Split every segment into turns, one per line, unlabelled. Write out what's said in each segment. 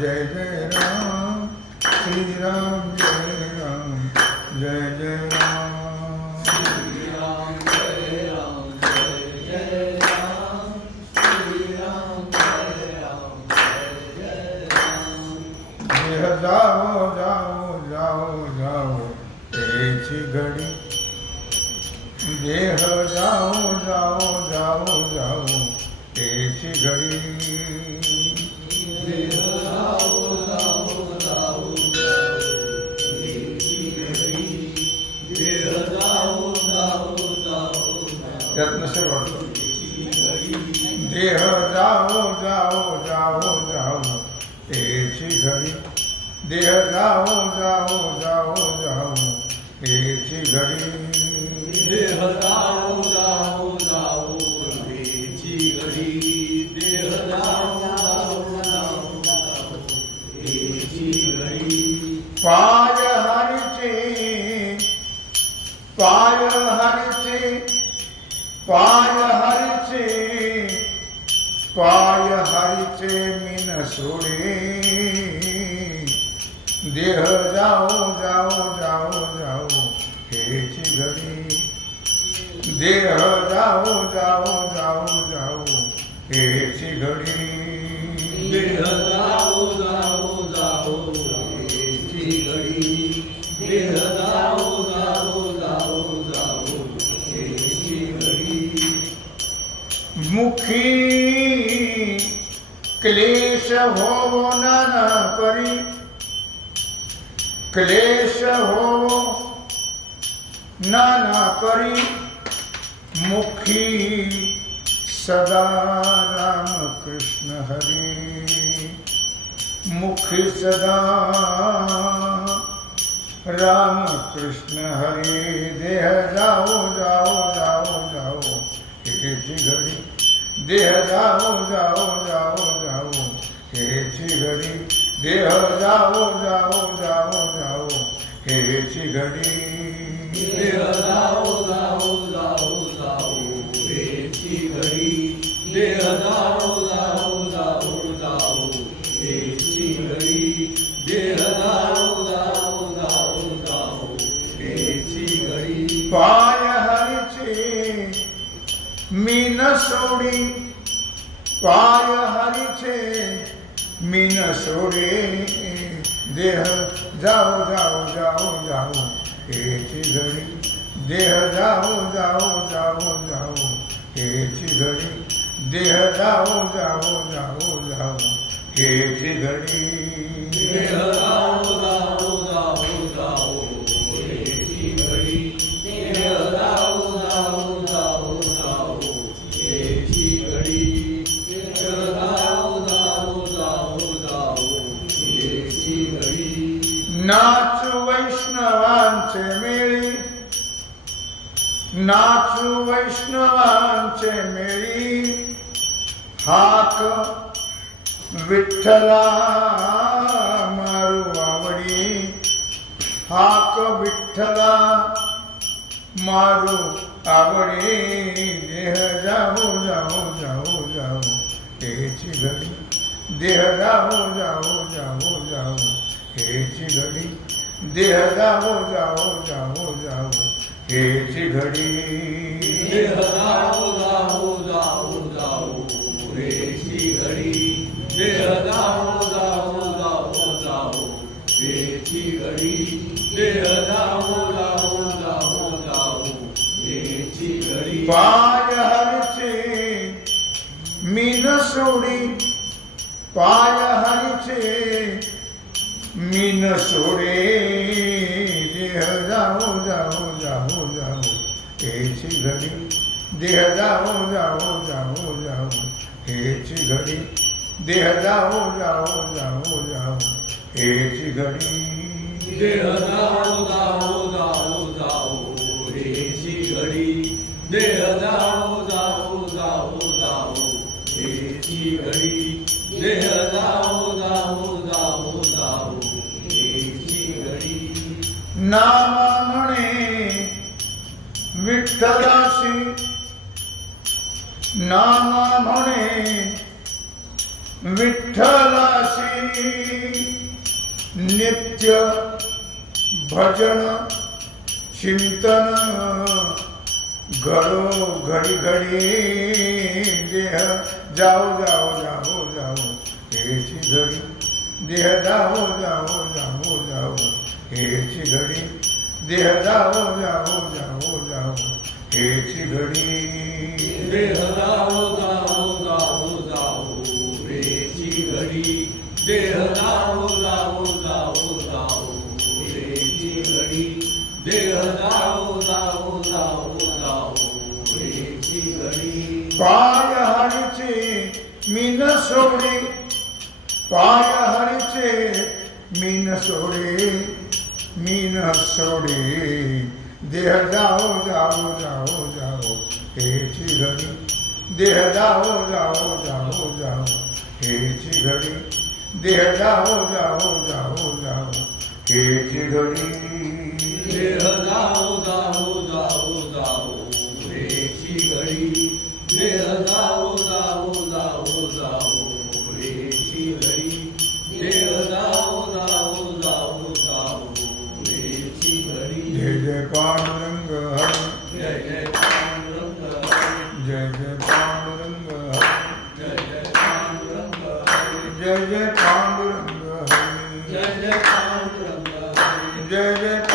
જય જય રામ, શ્રી રામ, જય રામ, જય જય રામ. દેહ જાઓ જાઓ જાઓ જાઓ એથી ઘડી. દેહ જાઓ જાઓ જાઓ જાઓ એથી ઘડી.
રત્નસર
દેહ જાઓ જાઓ જાઓ જાઓ એથી ઘડી દેહ જાઓ જાઓ જાઓ જાઓ એથી ઘડી
પાય
પાય હરિ છે મીન સોડે દેહ જાઓ જાઓ જાઓ જાઓ હેચી ઘડી દેહ જાઓ જાઓ જાઓ જાઓ હેચી ઘડી मुखी क्लेश हो नाना परी। क्लेश हो नाना परी। मुखी सदा राम कृष्ण हरि। मुखी सदा राम कृष्ण हरि। देह जाओ जाओ जाओ जाओ एक घड़ी દેહ જાઓ જાઓ જાઓ જાઓ હેચી ઘડી દેહ જાઓ જાઓ જાઓ જાઓ હેચી ઘડી
દેહ જાઓ જાઓ જાઓ જાઓ હેચી ઘડી પાય
મીન સોડી પાય હરિ છે મીન સોડે દેહ જાઓ જાઓ જાઓ જાઓ એથી ઘડી દેહ જાઓ જાઓ જાઓ જાઓ એથી ઘડી દેહ જાઓ જાઓ જાઓ જાઓ એથી ઘડી
નાચુ
नाचू वैष्णवांचे मेरी हाक विठला मारू आवडी हाक विठला मारू आवडी देह जाऊ जाऊ जाऊ जाऊ हेची घडी देह जाऊ जाऊ जाऊ जाऊ हेची घडी देह जाऊ जाऊ जाऊ जाऊ જાઓ घडी
જાઓ જાઓ એથી जाऊ દેહ જાઓ જાઓ જાઓ જાઓ એથી ઘડી. દેહ જાઓ જાઓ જાઓ જાઓ એથી ઘડી.
પાય હર છે મીન સોડી. પાય सोडी पाय મીન સોડે. દેહ જાઓ જાઓ જાઓ જાઓ એથી ઘડી. દેહ જાઓ જાઓ જાઓ. જાઓ એથી ઘડી દેહ જાઓ જાઓ. જાઓ જાઓ એથી ઘડી
નામ
विठ्ठलाशी नामा म्हणे विठ्ठलाशी नित्य भजन चिंतन घडो घडी घडी। देह जाओ जाओ जाओ जाओ हेची घडी। देह जाओ जाओ जाओ जाओ हेची घडी। देह जाओ जाओ जाओ जाओ हेची घडी?
देह गाऊ गाऊ जाओ जाओ रेची घडी. देह गाऊ जाओ जाओ जाओ रेची घडी. देह जाओ गाऊ जाओ जाओ रेची घडी.
पाय हरीचे मी न सोडे. पाय हरीचे मी न सोडे मी न सोडे. देह जाओ जाओ जाओ जाओ हे चिघड़ी देह जाओ जाओ जाओ जाओ हे चिघड़ी देह जाओ जाओ जाओ जाओ हे चिघड़ी
देह जाओ जाओ जाओ जाओ हे चिघड़ी देह जाओ
Güzel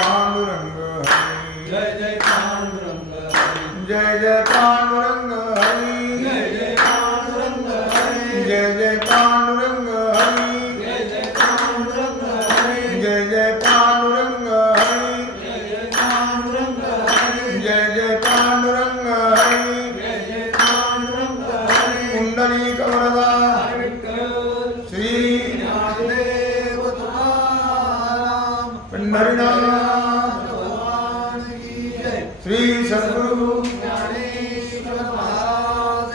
जय।
श्री सदगुरु
ज्ञानेश्वर महाराज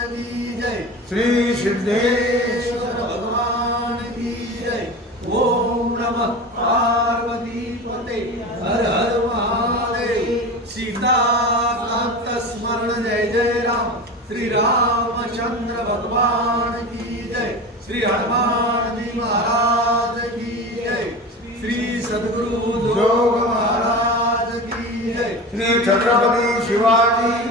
जय।
श्री सिद्धेश्वर
भगवान की जय। ओम नमः पार्वती पते। हर हर
छत्रपती शिवाजी